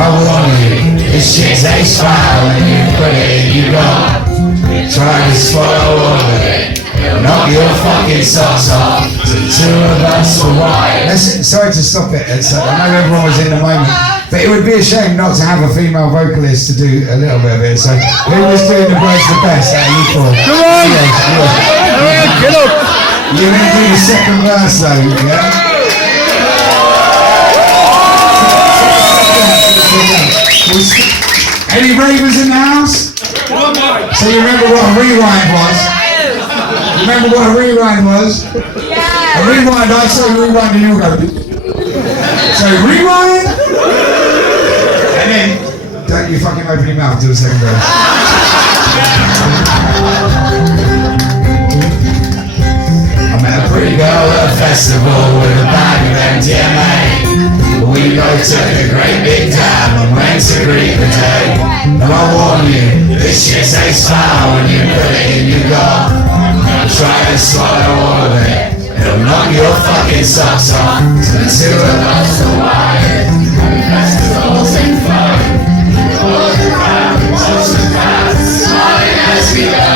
I warn you, this shit's H-file when you put it in your gob. Try to swallow all of it, knock your fucking socks off. The two of us were white. Sorry to stop it, I know everyone was in the moment, but it would be a shame not to have a female vocalist to do a little bit of it, so who was doing the best out of you four? Come on! Get up! You're going to do the second verse though, yeah? Any ravers in the house? So you remember what a rewind was? Remember what a rewind was? Yeah. A rewind, I say rewind and you'll go. So rewind, and then don't you fucking open your mouth till the second verse. I met a pretty girl at a festival with a bag of MDMA. We both took a great big dab and went to greet the day. Now I warn you, this shit's H-file when you put it in your gob. Try to swallow all of it, it'll knock your fucking socks off. So the two of us are wired, and the festivals in fun. All the crowd, just the crowd, smiling as we go.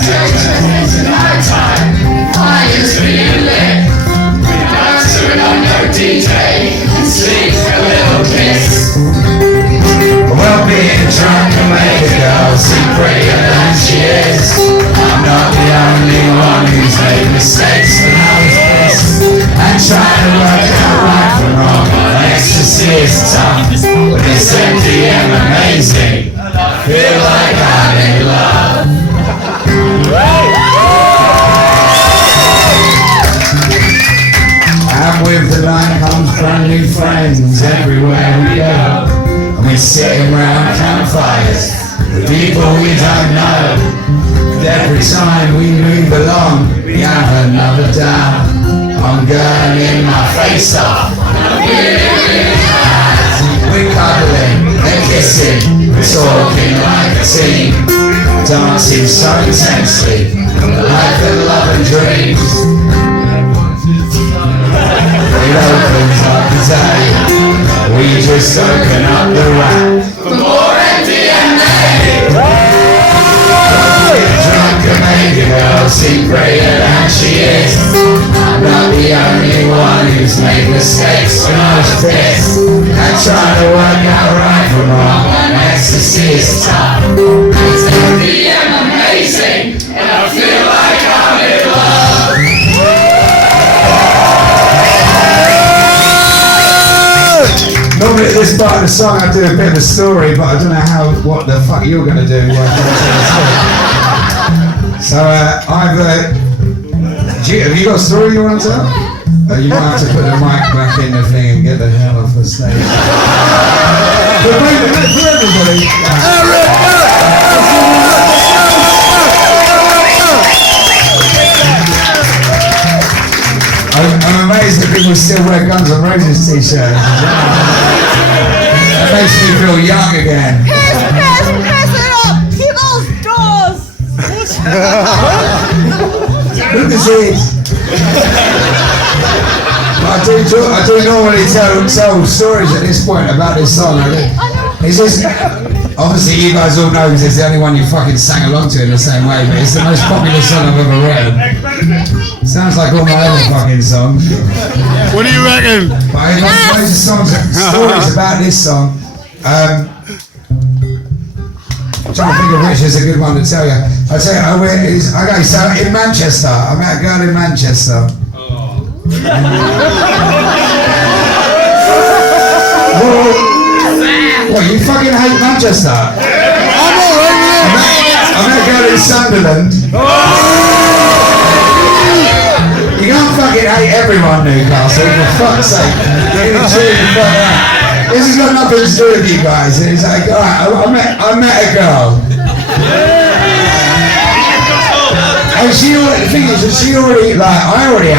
Take the heads in our time, fire's being lit. We don't turn on no DJ, and sleep a little kiss. Well, being drunk can make a girl seem prettier than she is. I'm not the only one who's made mistakes when I was pissed. And trying to work out right from wrong on ecstasy is tough. But this M.D.M.Amazing, I feel like I'm in love. And with the night comes brand new friends everywhere we go. And we're sitting round campfires with people we don't know. Every time we move along, we have another down. I'm burning my face off, I'm feeling bad. We're cuddling, we're kissing, we're talking like a team. Dancing so intensely, like the love and dreams. It opens up the day, we just open up the wrap for more MDMA. Make a girl seem greater than she is. I'm not the only one who's made mistakes when I was pissed. And trying to work out right from wrong when ecstasy is tough. It's M.D.M.Amazing, and I feel like I'm in love. Normally at this part of the song I do a bit of a story, but I don't know what the fuck you're going to do. So have you got a story you want to tell? You might have to put the mic back in the thing and get the hell off the stage. But wait a minute, for everybody. I'm amazed that people still wear Guns N' Roses t-shirts. That makes me feel young again. Look at this. I do normally tell stories at this point about this song. It's just, obviously you guys all know because it's the only one you fucking sang along to in the same way, but it's the most popular song I've ever written. Sounds like all my other fucking songs. What do you reckon? But I got loads of stories about this song. I'm trying to think of which is a good one to tell you. I'll tell you, okay, so in Manchester, I met a girl in Manchester. What, you fucking hate Manchester? I met a girl in Sunderland. You can't fucking hate everyone, Newcastle, for fuck's sake. This has got nothing to do with you guys. It's like, alright, I met a girl. And the thing is that she already, like, I already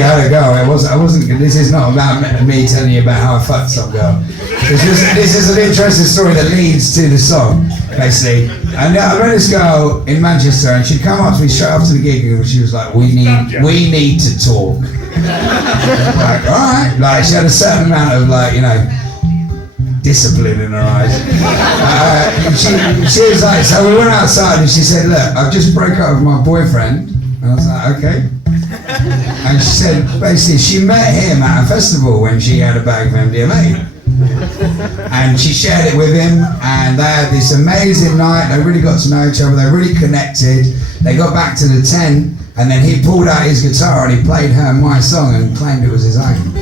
had a girl. I wasn't, this is not about me telling you about how I fucked some girl. This is an interesting story that leads to the song, basically. And I met this girl in Manchester and she'd come up to me straight after the gig and she was like, we need to talk. Like, alright. Like, she had a certain amount of, like, you know, discipline in her eyes. She was like, so we went outside and she said, look, I've just broke up with my boyfriend. And I was like, okay. And she said, basically, she met him at a festival when she had a bag of MDMA. And she shared it with him, and they had this amazing night. They really got to know each other, they really connected. They got back to the tent, and then he pulled out his guitar and he played her my song and claimed it was his own.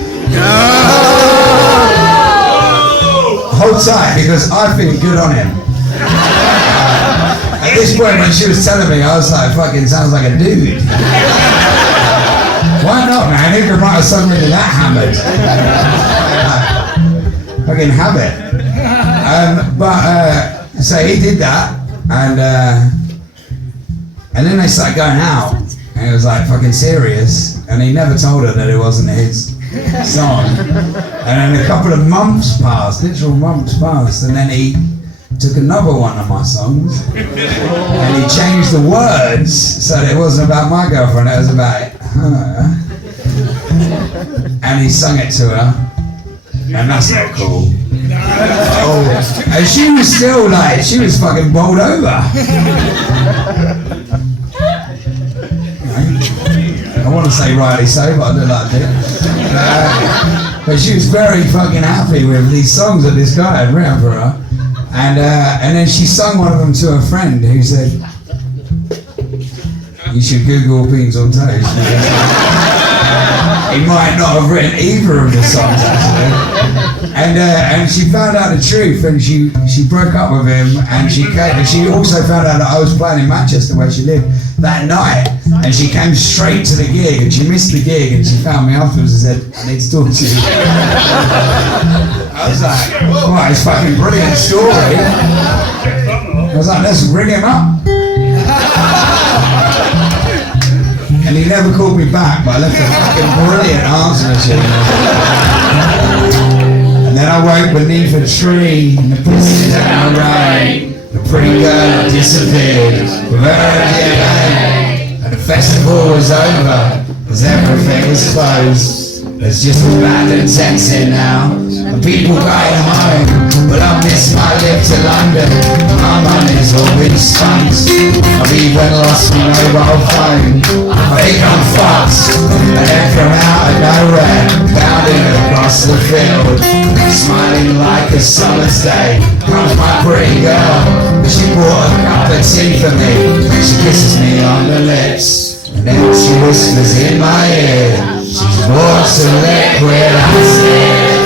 Hold tight, because I feel good on him. At this point when she was telling me, I was like, fucking sounds like a dude. Why not, man? Who could write a song really that hammered? Fucking have it. So he did that, and then they started going out, and it was like fucking serious, and he never told her that it wasn't his song. And then a couple of months passed, literal months passed, and then he took another one of my songs, and he changed the words so that it wasn't about my girlfriend, it was about her, and he sung it to her. And that's not cool. Oh, and she was still like, she was fucking bowled over. I want to say rightly so, but I don't like it. But she was very fucking happy with these songs that this guy had written for her. And then she sung one of them to her friend who said, you should Google Beans on Toast. He might not have written either of the songs actually. And she found out the truth, and she broke up with him, and she also found out that I was playing in Manchester where she lived that night, and she came straight to the gig, and she missed the gig, and she found me afterwards and said, I need to talk to you. I was like, well, it's a fucking brilliant story. I was like, let's ring him up. And he never called me back, but I left a fucking brilliant answer machine. And then I woke beneath a tree in the pissing down rain. The pretty girl disappeared with her MDMA. And the festival was over, cause everything was closed. There's just abandoned tents here now, and people going home. But I miss my lift to London. My money's all been spent. I've even lost my mobile phone. I think I'm fucked. And then from out of nowhere, bounding across the field, smiling like a summer's day, comes my pretty girl. She brought a cup of tea for me. She kisses me on the lips, and then she whispers in my ear, she's bought some liquid acid.